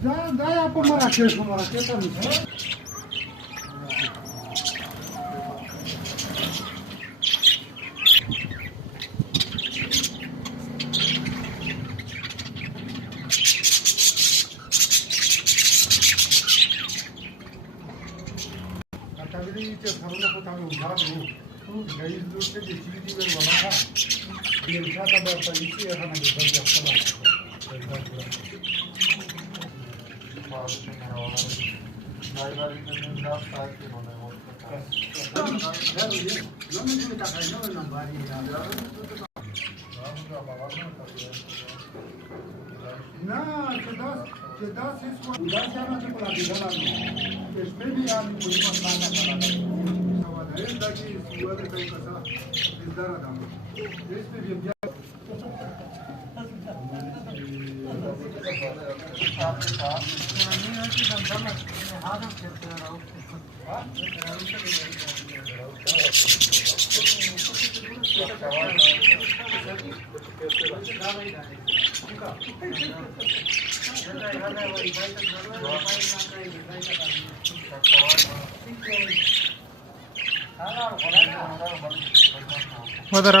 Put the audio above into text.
Da, ia pe Marrakeșul, Marrakeșul nu știu. आता तरी ते ठरवलं होतं आम्ही उठा गाईस दूरचे डिस्ट्रिक्टची वेळ बघा का दिवसाचा बरता इथे एखादा दिवस जास्त लागतो वदरा